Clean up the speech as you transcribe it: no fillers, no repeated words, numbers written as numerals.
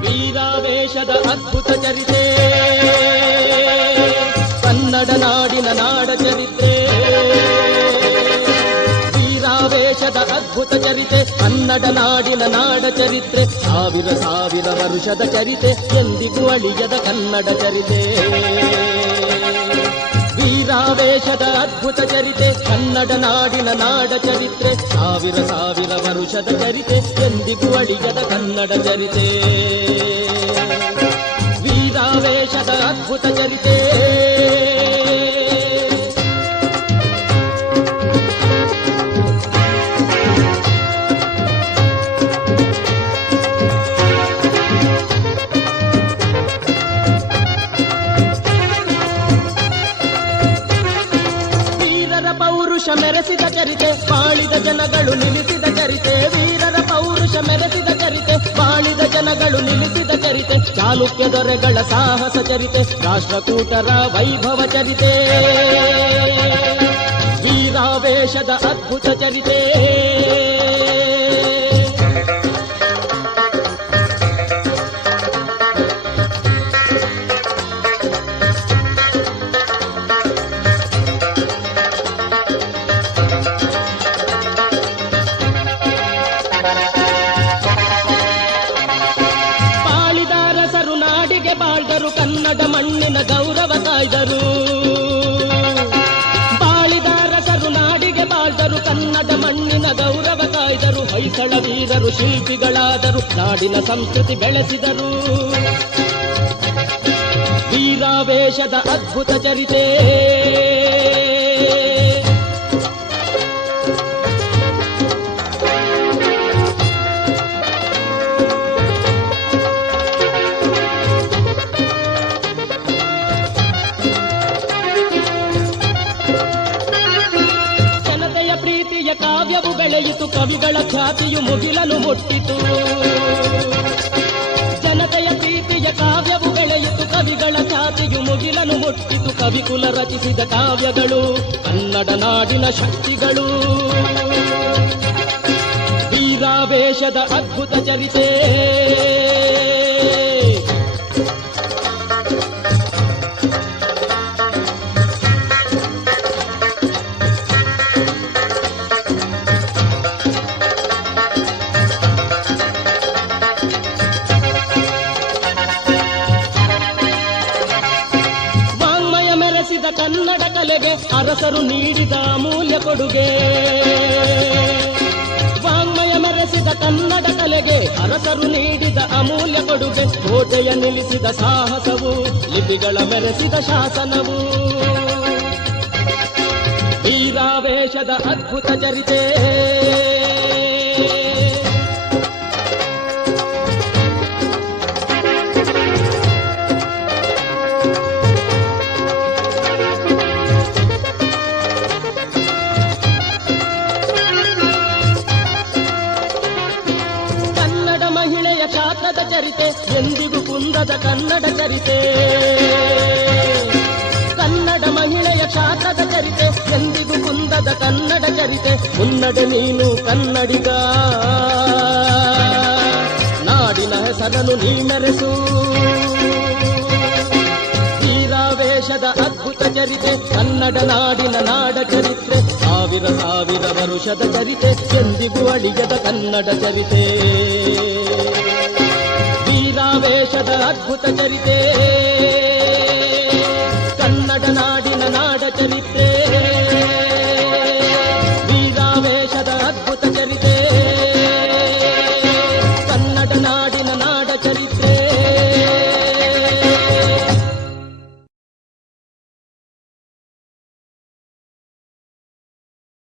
ವೀರಾವೇಶದ ಅದ್ಭುತ ಚರಿತೆ ಕನ್ನಡ ನಾಡಿನ ನಾಡ ಚರಿತ್ರೆ. ವೀರಾವೇಶದ ಅದ್ಭುತ ಚರಿತೆ ಕನ್ನಡ ನಾಡಿನ ನಾಡ ಚರಿತ್ರೆ. ಸಾವಿರ ಸಾವಿರ ವರುಷದ ಚರಿತೆ ಎಂದಿಗೂ ಅಳಿಯದ ಕನ್ನಡ ಚರಿತೆ. ವೀರಾವೇಶದ ಅದ್ಭುತ ಚರಿತೆ ಕನ್ನಡ ನಾಡಿನ ನಾಡ ಚರಿತ್ರೆ. ಸಾವಿರ ಸಾವಿರ ವರುಷದ ಚರಿತೆ ಎಂದಿಗೂ ಅಳಿಯದ ಕನ್ನಡ ಚರಿತೆ. ವೀರಾವೇಶದ ಅದ್ಭುತ ಚರಿತೆ. ಮೆರೆಸಿದ ಚರಿತೆ ಬಾಳಿದ ಜನಗಳು ನಿಲ್ಲಿಸಿದ ಚರಿತೆ. ವೀರರ ಪೌರುಷ ಮೆರೆಸಿದ ಚರಿತೆ ಬಾಳಿದ ಜನಗಳು ನಿಲ್ಲಿಸಿದ ಚರಿತೆ. ಚಾಲುಕ್ಯ ದೊರೆಗಳ ಸಾಹಸ ಚರಿತೆ ರಾಷ್ಟ್ರಕೂಟರ ವೈಭವ ಚರಿತೆ. ವೀರಾವೇಶದ ಅದ್ಭುತ ಚರಿತೆ. ಕನ್ನಡ ಮಣ್ಣಿನ ಗೌರವ ಕಾಯ್ದರು. ಬಾಳಿದಾರಸರು ನಾಡಿಗೆ ಬಾಳ್ದರು ಕನ್ನಡ ಮಣ್ಣಿನ ಗೌರವ ಕಾಯ್ದರು. ಹೊಯ್ಸಳ ವೀರರು ಶಿಲ್ಪಿಗಳಾದರು ನಾಡಿನ ಸಂಸ್ಕೃತಿ ಬೆಳೆಸಿದರು. ವೀರಾವೇಶದ ಅದ್ಭುತ ಚರಿತೆ. ಕಾವ್ಯವು ಬೆಳೆಯಿತು ಕವಿಗಳ ಖ್ಯಾತಿಯು ಮುಗಿಲನು ಮುಟ್ಟಿತು. ಜನತೆಯ ಪ್ರೀತಿಯ ಕಾವ್ಯವು ಬೆಳೆಯಿತು ಕವಿಗಳ ಖ್ಯಾತಿಯು ಮುಗಿಲನು ಮುಟ್ಟಿತು. ಕವಿಕುಲ ರಚಿಸಿದ ಕಾವ್ಯಗಳು ಕನ್ನಡ ನಾಡಿನ ಶಕ್ತಿಗಳು. ವೀರಾವೇಶದ ಅದ್ಭುತ ಚರಿತೆ. ಕನ್ನಡ ಕಲೆಗೆ ಅರಸರು ನೀಡಿದ ಅಮೂಲ್ಯ ಕೊಡುಗೆ. ವಾಂಗ್ಮಯ ಮೆರೆಸಿದ ಕನ್ನಡ ಕಲೆಗೆ ಅರಸರು ನೀಡಿದ ಅಮೂಲ್ಯ ಕೊಡುಗೆ. ಕೋಟೆಯ ನಿಲ್ಲಿಸಿದ ಸಾಹಸವು ಲಿಪಿಗಳ ಮೆರೆಸಿದ ಶಾಸನವು. ವೀರಾವೇಶದ ಅದ್ಭುತ ಚರಿತೆ. ಕ್ಷಾತ್ರದ ಚರಿತೆ ಎಂದಿಗೂ ಕುಂದದ ಕನ್ನಡ ಚರಿತೆ. ಕನ್ನಡ ಮಹಿಳೆಯ ಕ್ಷಾತ್ರದ ಚರಿತೆ ಎಂದಿಗೂ ಕುಂದದ ಕನ್ನಡ ಚರಿತೆ. ಮುನ್ನಡೆ ನೀನು ಕನ್ನಡಿಗ ನಾಡಿನ ಹೆಸರನ್ನು ನೀ ಮೆರೆಸು. ವೀರಾವೇಶದ ಅದ್ಭುತ ಚರಿತೆ ಕನ್ನಡ ನಾಡಿನ ನಾಡ ಚರಿತ್ರೆ. ಸಾವಿರ ಸಾವಿರ ವರುಷದ ಚರಿತೆ ಎಂದಿಗೂ ಅಳಿಯದ ಕನ್ನಡ ಚರಿತೆ. ವೀರಾವೇಶದ ಅದ್ಭುತ ಚರಿತೆ.